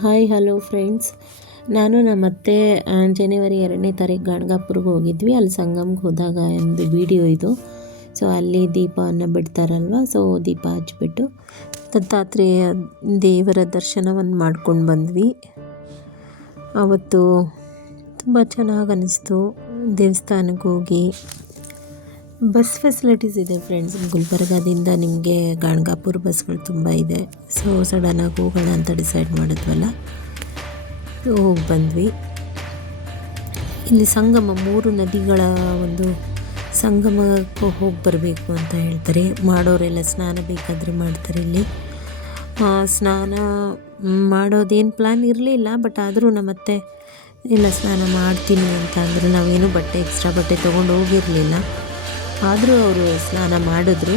Hi hello friends. ನಾನು ನಮ್ಮತ್ತೆ ಜನವರಿ 2ನೇ ತಾರೀಕು ಗಾಣಗಾಪುರ್ಗೆ ಹೋಗಿದ್ವಿ. ಅಲ್ಲಿ ಸಂಗಮ್ಗೆ ಹೋದಾಗ ಒಂದು ವಿಡಿಯೋ ಇದು. ಸೊ ಅಲ್ಲಿ ದೀಪವನ್ನು ಬಿಡ್ತಾರಲ್ವ, ಸೊ ದೀಪ ಹಚ್ಬಿಟ್ಟು ದತ್ತಾತ್ರೇಯ ದೇವರ ದರ್ಶನವನ್ನು ಮಾಡ್ಕೊಂಡು ಬಂದ್ವಿ. ಆವತ್ತು ತುಂಬ ಚೆನ್ನಾಗಿ ಅನ್ನಿಸ್ತು. ದೇವಸ್ಥಾನಕ್ಕೆ ಹೋಗಿ ಬಸ್ ಫೆಸಿಲಿಟೀಸ್ ಇದೆ ಫ್ರೆಂಡ್ಸ್. ಗುಲ್ಬರ್ಗಾದಿಂದ ನಿಮಗೆ ಗಾಣಗಾಪುರ ಬಸ್ಗಳು ತುಂಬ ಇದೆ. ಸೊ ಸಡನ್ನಾಗಿ ಹೋಗೋಣ ಅಂತ ಡಿಸೈಡ್ ಮಾಡಿದ್ವಲ್ಲ, ಹೋಗಿ ಬಂದ್ವಿ. ಇಲ್ಲಿ ಸಂಗಮ, 3 ನದಿಗಳ ಒಂದು ಸಂಗಮಕ್ಕೆ ಹೋಗಿ ಬರಬೇಕು ಅಂತ ಹೇಳ್ತಾರೆ. ಮಾಡೋರೆಲ್ಲ ಸ್ನಾನ ಬೇಕಾದರೆ ಮಾಡ್ತಾರೆ. ಇಲ್ಲಿ ಸ್ನಾನ ಮಾಡೋದೇನು ಪ್ಲ್ಯಾನ್ ಇರಲಿಲ್ಲ, ಬಟ್ ಆದರೂ ನಮ್ಮತ್ತೆ ಇಲ್ಲ ಸ್ನಾನ ಮಾಡ್ತೀನಿ ಅಂತ ಅಂದರೆ ನಾವೇನು ಎಕ್ಸ್ಟ್ರಾ ಬಟ್ಟೆ ತೊಗೊಂಡು ಹೋಗಿರಲಿಲ್ಲ. ಆದರೂ ಅವರು ಸ್ನಾನ ಮಾಡಿದ್ರು.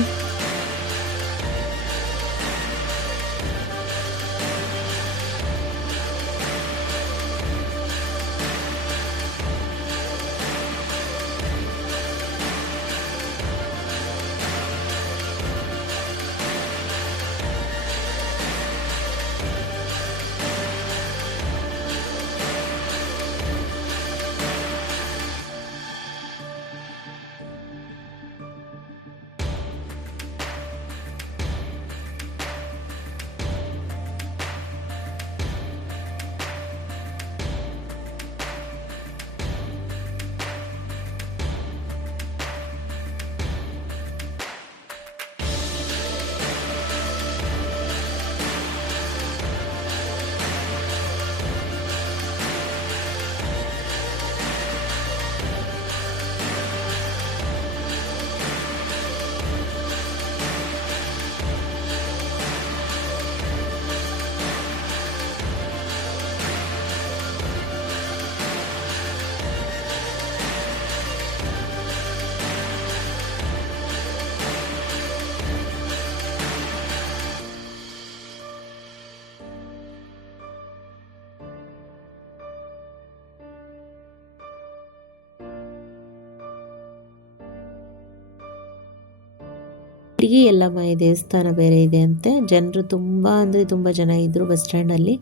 ಇಟಗಿ ಯಲ್ಲಮ್ಮ ದೇವಸ್ಥಾನ ಬೇರೆ ಇದೆ ಅಂತೆ. ಜನರು ತುಂಬ ಅಂದರೆ ತುಂಬ ಜನ ಇದ್ದರು ಬಸ್ ಸ್ಟ್ಯಾಂಡಲ್ಲಿ.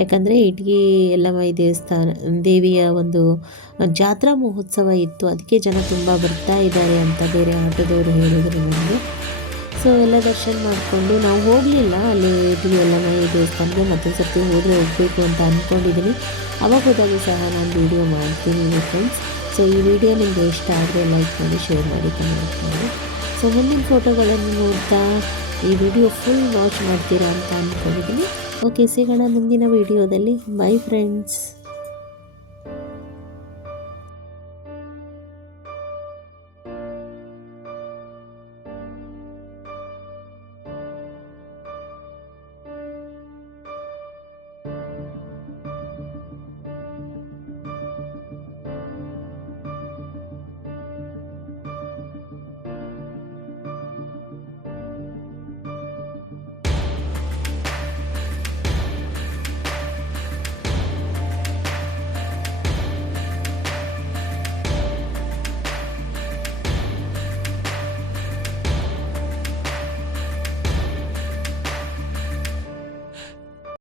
ಯಾಕಂದರೆ ಇಟಗಿ ಯಲ್ಲಮ್ಮ ದೇವಸ್ಥಾನ ದೇವಿಯ ಒಂದು ಜಾತ್ರಾ ಮಹೋತ್ಸವ ಇತ್ತು, ಅದಕ್ಕೆ ಜನ ತುಂಬ ಬರ್ತಾ ಇದ್ದಾರೆ ಅಂತ ಬೇರೆ ಆಟೋದವರು ಹೇಳಿದರು ನಮಗೆ. ಸೊ ಎಲ್ಲ ದರ್ಶನ ಮಾಡಿಕೊಂಡು ನಾವು ಹೋಗಲಿಲ್ಲ ಅಲ್ಲಿ ಇಟಗಿ ಯಲ್ಲಮ್ಮ ದೇವಸ್ಥಾನಕ್ಕೆ. ಮತ್ತೊಂದು ಸರ್ತಿ ಹೋದರೆ ಹೋಗಬೇಕು ಅಂತ ಅಂದ್ಕೊಂಡಿದ್ದೀನಿ. ಅವಾಗ ಹೋದಾಗೂ ಸಹ ನಾನು ವೀಡಿಯೋ ಮಾಡ್ತೀನಿ ಫ್ರೆಂಡ್ಸ್. ಸೊ ಈ ವಿಡಿಯೋ ನಿಮಗೆ ಇಷ್ಟ ಆದರೆ ಲೈಕ್ ಮಾಡಿ, ಶೇರ್ ಮಾಡಿ, ಕಮೆಂಟ್ ಮಾಡಿ. ಸೊ ಮುಂದಿನ ಫೋಟೋಗಳನ್ನು ನೋಡ್ತಾ ಈ ವಿಡಿಯೋ ಫುಲ್ ವಾಚ್ ಮಾಡ್ತೀರಾ ಅಂತ ಅಂದ್ಕೊಂಡಿದ್ದೀನಿ. ಓಕೆ, ಸಿಗೋಣ ಮುಂದಿನ ವಿಡಿಯೋದಲ್ಲಿ. By friends.